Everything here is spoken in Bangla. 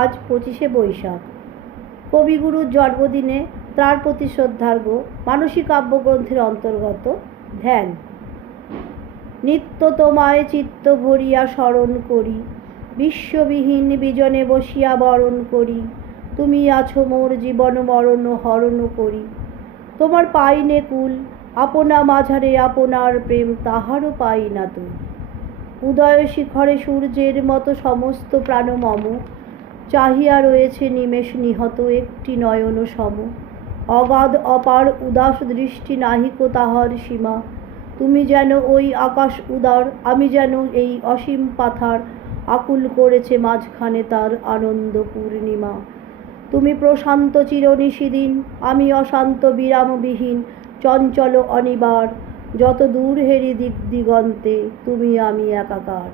আজ 25শে বৈশাখ, কবিগুরুর জন্মদিনে তার প্রতি শ্রদ্ধার্ঘ মানসিক কাব্যগ্রন্থের অন্তর্গত ধ্যান। নিত্য তোমায় চিত্ত ভরিয়া স্মরণ করি, বিশ্ববিহীন বিজনে বসিয়া বরণ করি। তুমি আছো মোর জীবন মরণ হরণ করি। তোমার পাইনে কুল, আপনা মাঝারে আপনার প্রেম তাহারও পাই না তুই। উদয় শিখরে সূর্যের মতো সমস্ত প্রাণ মম, চাহিয়া রয়েছে নিমেষ নিহত একটি নয়ন সম। অগাধ অপার উদাস দৃষ্টি নাহিক তাহার সীমা। তুমি যেন ওই আকাশ উদার, আমি যেন এই অসীম পাথার। আকুল করেছে মাঝখানে তার আনন্দ পূর্ণিমা। তুমি প্রশান্ত চিরনিশিদিন, আমি অশান্ত বিরামবিহীন চঞ্চল অনিবার। যত দূর হেরি দিক দিগন্তে, তুমি আমি একাকার।